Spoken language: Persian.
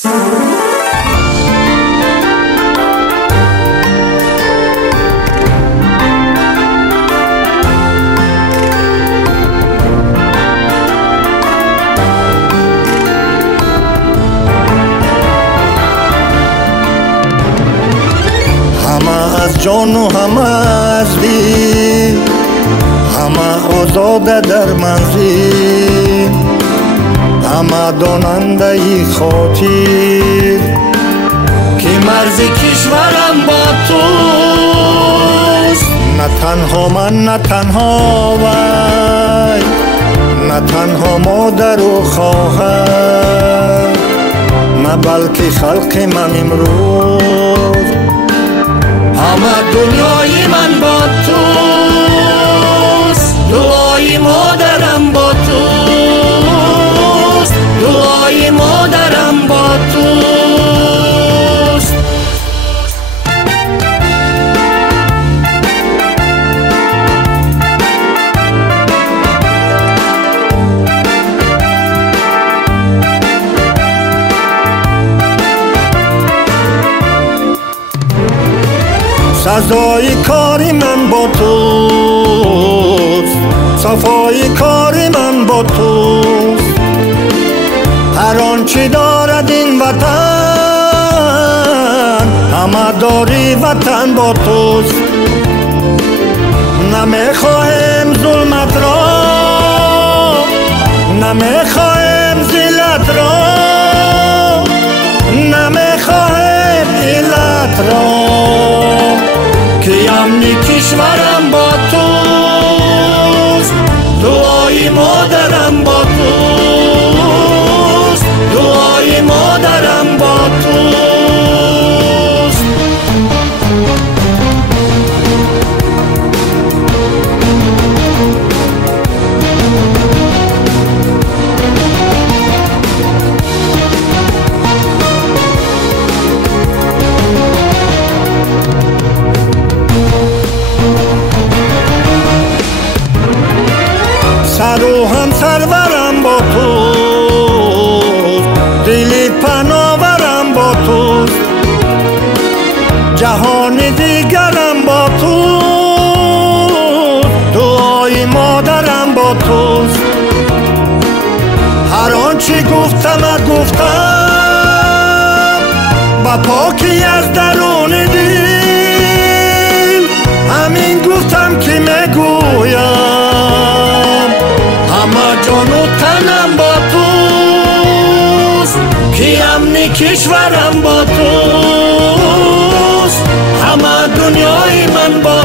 جان و همه از دل، همه آزاده در منزل، همه داننده ای خاطر که مرز کشورم با توست. نه تنها من، نه تنها وی، نه تنها مادر و خواهر، نه بلکه خلق من امروز، همه دنیای من با توست. دعای مادرم با توست، دعای مادرم با توست. سزای کاری من با توست، صفای کاری من با توست. هر آنچه دارد این وطن، همه داری وطن با توست. نمیخوایم ظلمت را، نمیخوایم ذلت را، نمیخوایم علت را، که امنی کشورم با توست. دعای مادرم با توست، دعای مادرم با توست. سر و هم سرورم با توست، دل پناورم با توست. جهان دیگرم با توست، دعای مادرم با توست. هر آنچه گفتم گفتم با پاکی از درون دل، همین گفتم که میگویم. همه جان و تنم با توست، که امنی کشورم با توست. همه دنیای من با